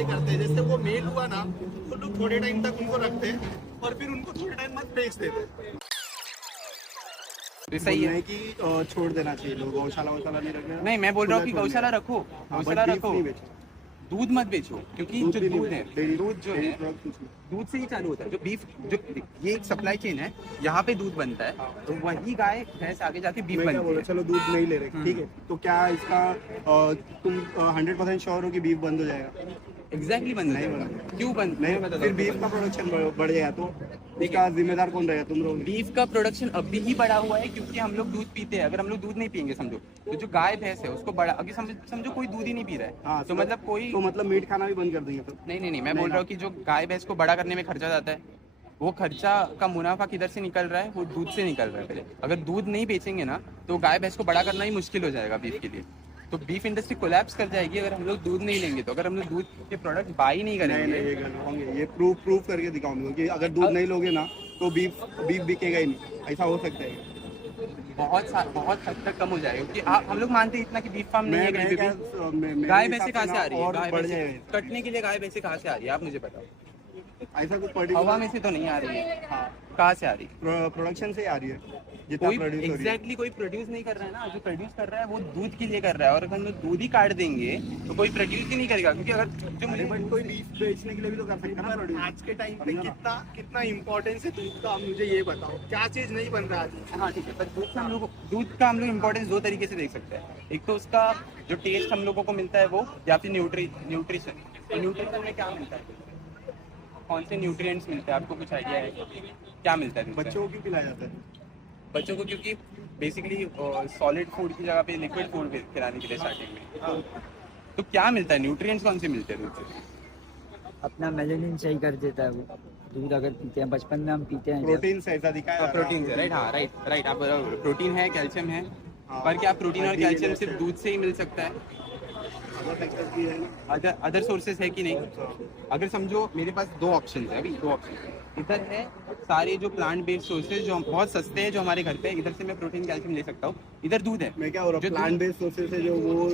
Supply करते हैं। जैसे वो मेल हुआ ना तो लोग थोड़े टाइम तक उनको रखते हैं और फिर उनको थोड़े टाइम बाद बेच देते हैं। तो सही है कि छोड़ देना चाहिए लोग, गौशाला वौशाला नहीं रखना। नहीं, मैं बोल रहा हूँ कि गौशाला रखो, गौशाला रखो, नहीं बेचो, दूध मत बेचो, क्योंकि जो दूध है, दूध जो है दूध से ही चालू होता है। जो बीफ, जो ये एक सप्लाई चेन है, यहाँ पे दूध बनता है, तो वही गाय भैंस आगे जाके बीफ बनती है। चलो दूध नहीं ले रहे, ठीक है, तो क्या इसका तुम 100% श्योर हो कि बीफ बंद हो जाएगा? एग्जैक्टली बंद नहीं है। बना, क्यों बंद? नहीं मैं फिर बीफ का प्रोडक्शन बढ़ जाएगा तो इसका जिम्मेदार कौन रहेगा? तुम रहोगे। बीफ का प्रोडक्शन अभी ही बढ़ा हुआ है क्योंकि हम लोग दूध पीते हैं। अगर हम लोग दूध नहीं पियेंगे, समझो, तो जो गाय भैंस है उसको बड़ा, अभी समझो कोई दूध ही नहीं पी रहा है, हाँ, तो मतलब कोई, तो मतलब मीट खाना भी बंद कर देंगे तो? नहीं, मैं बोल रहा हूँ कि जो गाय भैंस को बड़ा करने में खर्चा जाता है, वो खर्चा का मुनाफा किधर से निकल रहा है? वो दूध से निकल रहा है। पहले अगर दूध नहीं बेचेंगे ना तो गाय भैंस को बड़ा करना ही मुश्किल हो जाएगा बीफ के लिए। तो बीफ इंडस्ट्री कोलैप्स कर जाएगी अगर हम लोग दूध नहीं लेंगे। तो अगर हम लोग दूध के प्रोडक्ट बाई नहीं करेंगे, ये प्रूफ करके दिखाऊंगा कि अगर दूध नहीं लोगे ना तो बीफ बिकेगा ही नहीं। ऐसा हो सकता है? बहुत हद तक कम हो जाएगा, क्योंकि हम लोग मानते हैं इतना कि बीफ फार्म नहीं है कहीं पे भी। गाय भैंसे कहाँ से आ रही है? गाय भैंसे कटने के लिए गाय भैंसे कहाँ से आ रही है, आप मुझे बताओ। ऐसा कुछ हवा में से तो नहीं आ रही है, कहाँ से आ रही है? प्रोडक्शन से आ रही है। कोई एग्जैक्टली कोई प्रोड्यूस नहीं कर रहा है ना। जो प्रोड्यूस कर रहा है वो दूध के लिए कर रहा है, और अगर हम लोग दूध ही काट देंगे तो कोई प्रोड्यूस ही नहीं करेगा। क्योंकि अगर जो मुझे कोई बीफ बेचने के लिए भी तो कर सकता है ना। आज के टाइम पे कितना इम्पोर्टेंस है दूध का, मुझे ये बताओ, क्या चीज नहीं बन रहा है? हाँ ठीक है, पर दूध का हम लोग इम्पोर्टेंस दो तरीके से देख सकते हैं। एक तो उसका जो टेस्ट हम लोगों को मिलता है वो, या फिर न्यूट्रिशन। तो न्यूट्रिशन में क्या मिलता है, कौन से न्यूट्रिएंट्स मिलते हैं, आपको कुछ आइडिया है क्या मिलता है? बच्चों को क्यों पिलाया जाता है? बच्चों को क्योंकि बेसिकली सॉलिड फूड की जगह पे लिक्विड फूड खिलाने के लिए स्टार्टिंग में। तो क्या मिलता है, न्यूट्रिएंट्स कौन से मिलते हैं दूध से? अपना मेलेनिन सही कर देता है वो दूध अगर पीते हैं। बचपन में हम पीते हैं प्रोटीन से ऐसा दिखाया। प्रोटीन से, राइट? हाँ, राइट, आप प्रोटीन है, कैल्शियम है, पर क्या प्रोटीन और कैल्शियम सिर्फ दूध से ही मिल सकता है? अदर सोर्सेज है कि नहीं? अगर समझो मेरे पास दो ऑप्शन है, अभी दो ऑप्शन इधर है, सारे जो प्लांट बेस्ड सोर्सेज जो बहुत सस्ते हैं जो हमारे घर पे, इधर से मैं प्रोटीन कैल्शियम ले सकता हूँ। इधर दूध है। मैं क्या हो रहा हूँ, प्लांट बेस्ड सोर्सेज है जो वो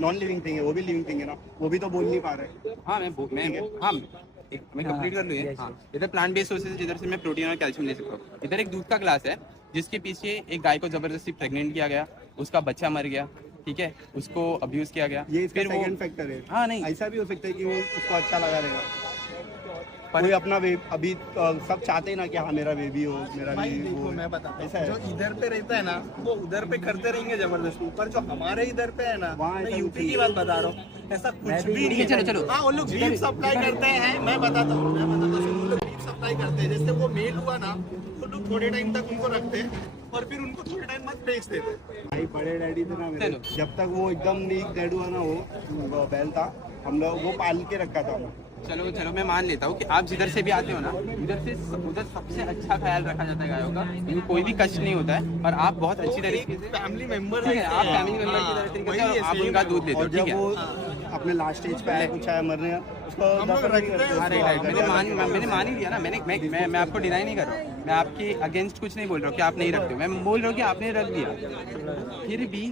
नॉन लिविंग थिंग है, वो भी लिविंग थिंग है ना, वो भी तो बोल नहीं पा रहे। हाँ मैं कंप्लीट कर लूँ ये। हाँ, इधर प्लांट बेस्ड सोर्सेज, इधर से मैं प्रोटीन और कैल्शियम ले सकता हूँ। इधर एक दूध का ग्लास है जिसके पीछे एक गाय को जबरदस्ती प्रेग्नेंट किया गया, उसका बच्चा मर गया, ठीक है, उसको अब्यूज किया गया। ये फिर सेकंड फैक्टर है। हाँ नहीं, ऐसा भी हो सकता है कि वो उसको अच्छा लगा रहेगा, कोई अपना अभी सब चाहते हैं ना कि हाँ मेरा बेबी हो, मेरा बेबी हो। मैं बताता हूँ, जो इधर पे रहता है ना वो उधर पे करते रहेंगे जबरदस्ती, पर जो हमारे इधर पे है ना, मैं यूपी की बात बता रहा हूँ, ऐसा कुछ भी नहीं है। चलो हाँ, वो लोग बीफ सप्लाई करते हैं, मैं बताता हूँ, वो लोग बीफ सप्लाई करते हैं। जैसे वो मेल हुआ ना तो लोग थोड़े टाइम तक उनको रखते हैं और फिर उनको थोड़े टाइम बाद बेच देते हैं। भाई बड़े डैडी थे ना मेरे, जब तक वो एकदम नीक डैड हुआ ना, वो बैल था, हम लोग वो पाल के रखा था। चलो मैं मान लेता हूँ कि आप जिधर से भी आते हो ना, इधर से उधर सबसे अच्छा ख्याल रखा जाता है गायों का, इनको कोई भी कष्ट नहीं होता है, और आप बहुत अच्छी तरीके से फैमिली मेंबर है, आप फैमिली मेंबर की तरह तरीके से आप उनका दूध लेते हो, ठीक है? वो अपने लास्ट स्टेज पे आया, कुछ आया मरने, उसको मैंने मान ही लिया ना। मैं आपको डिनाई नहीं कर रहा हूँ, मैं आपके अगेंस्ट कुछ नहीं बोल रहा हूँ कि आप नहीं रखते हो, मैं बोल रहा हूँ कि आपने रख दिया। फिर भी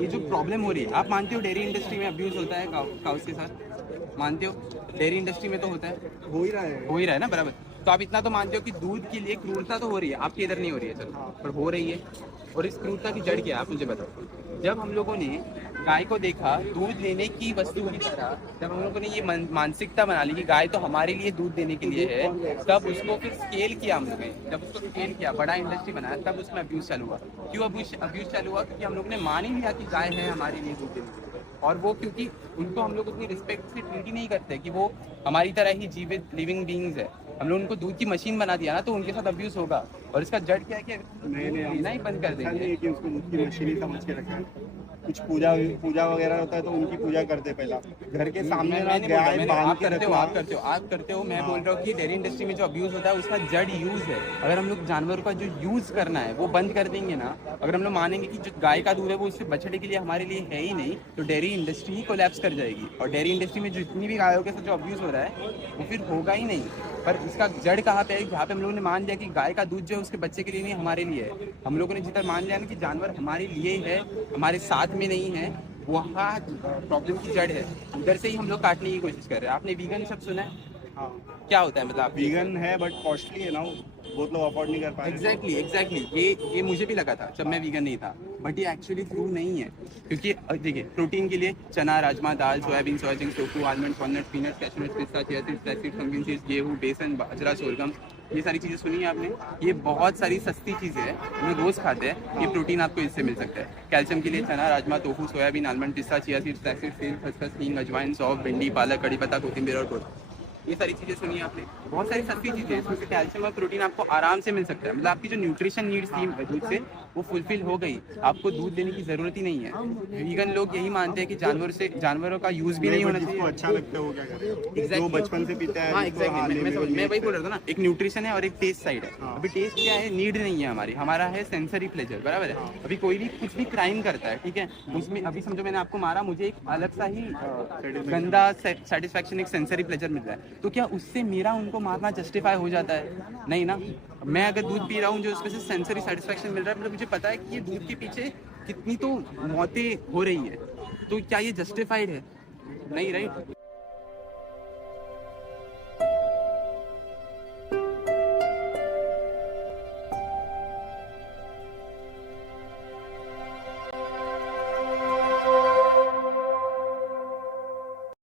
ये जो प्रॉब्लम हो रही है, आप मानते हो डेयरी इंडस्ट्री में अब्यूज होता है काउस के साथ? मानते हो? डेयरी इंडस्ट्री में तो होता है, हो ही रहा है ना, बराबर। तो आप इतना तो मानते हो कि दूध के लिए क्रूरता तो हो रही है, आपके इधर नहीं हो रही है, चलो, पर हो रही है। और इस क्रूरता की जड़ क्या है, आप मुझे बताओ। जब हम लोगों ने गाय को देखा दूध लेने की वस्तु की तरह, जब हम लोगों ने ये मानसिकता बना ली कि गाय तो हमारे लिए दूध देने के लिए है, तब उसको फिर स्केल किया हम लोगों ने। जब उसको स्केल किया, बड़ा इंडस्ट्री बनाया, तब उसमें अब्यूज चालू हुआ। क्यों अब्यूज चालू हुआ? क्योंकि हम लोगों ने मान ही लिया कि गाय है हमारे लिए दूध देने के लिए। और वो क्योंकि उनको हम लोग उतनी रिस्पेक्ट से ट्रीट ही नहीं करते कि वो हमारी तरह ही जीवित लिविंग बीइंग्स है। हम लोग उनको दूध की मशीन बना दिया ना, तो उनके साथ अब्यूज होगा। और इसका जड़ क्या है कि लेना ही बंद कर देंगे। कि उसको दूध की मशीन ही समझ के रखा है। कुछ पूजा वगैरह होता है तो उनकी पूजा करते पहला घर के सामने ना, आप करते हो। मैं बोल रहा हूँ कि डेयरी इंडस्ट्री में जो अब्यूज होता है उसका जड़ यूज है। अगर हम लोग जानवरों का जो यूज करना है वो बंद कर देंगे ना, अगर हम लोग मानेंगे कि जो गाय का दूध है वो उससे बछड़े के लिए हमारे लिए है ही नहीं, तो डेयरी इंडस्ट्री ही कोलैप्स कर जाएगी। और डेयरी इंडस्ट्री में जितनी भी गायों के साथ जो अब्यूज हो रहा है वो फिर होगा ही नहीं। पर इसका जड़ कहाँ पे है? जहाँ पे हम लोगों ने मान लिया कि गाय का दूध जो है उसके बच्चे के लिए नहीं, हमारे लिए है। हम लोगों ने जितना मान लिया ना कि जानवर हमारे लिए है, हमारे साथ में नहीं है, वहाँ प्रॉब्लम की जड़ है, उधर से ही हम लोग काटने की कोशिश कर रहे हैं। आपने वीगन सब सुना है? हाँ क्या होता है मतलब आप वीगन है बट कॉस्टली है ना वो, बहुत लोग अफोर्ड नहीं कर पा रहे। एग्जैक्टली ये मुझे भी लगा था जब मैं वीगन नहीं था, बट ये एक्चुअली ट्रू नहीं है। क्योंकि देखिए प्रोटीन के लिए चना, राजमा, दाल, soybean, soya chunks, tofu, almond, walnut, peanut, cashew nut, पिस्ता, chia seeds, flax seeds, pumpkin seeds, गेहूं, बेसन, बाजरा, सोरगम, ये सारी चीज़ें सुनी है आपने? ये बहुत सारी सस्ती चीज़ें हैं, हम लोग रोज़ खाते हैं। ये प्रोटीन आपको इससे मिल सकता है। कैल्शियम के लिए चना, राजमा, टोफू, सोयाबीन, आलमंड, पिस्ता, चिया सीड्स, फ्लैक्स सीड्स, तिल, खसखस, हींग, अजवाइन, सौंफ, भिंडी, पालक, कड़ी पत्ता, कोथिंबीर और गुड़, ये सारी चीज़ें सुनी है आपने? बहुत सारी सस्ती चीज़ें हैं, इसमें से कैल्शियम और प्रोटीन आपको आराम से मिल सकता है। मतलब आपकी जो न्यूट्रिशन नीड्स थी दूध से वो फुलफिल हो गई, आपको दूध देने की ज़रूरत ही नहीं है। वीगन लोग यही मानते हैं कि जानवरों का यूज़ भी नहीं होना चाहिए। अच्छा लगता है वो क्या करे, Exactly. जो बचपन से पीता है। हाँ जिसको एग्जैक्टली, मैं वही बोल रहा था ना, एक न्यूट्रिशन है और एक टेस्ट साइड है। हाँ। अभी टेस्ट क्या है, नीड नहीं है हमारा है सेंसरी प्लेजर, बराबर है। अभी कोई भी कुछ भी क्राइम करता है, ठीक है, उसमें अभी समझो मैंने आपको मारा, मुझे एक अलग सा ही गंदा सेटिस्फैक्शन, एक सेंसरी प्लेजर मिल रहा है, तो क्या उससे मेरा उनको मारना जस्टिफाई हो जाता है? नहीं ना। मैं अगर दूध पी रहा हूँ जो उसमें से सेंसरी सेटिस्फैक्शन मिल रहा है, मतलब मुझे पता है कि ये दूध के पीछे कितनी तो मौतें हो रही है, तो क्या ये जस्टिफाइड है? नहीं, राइट।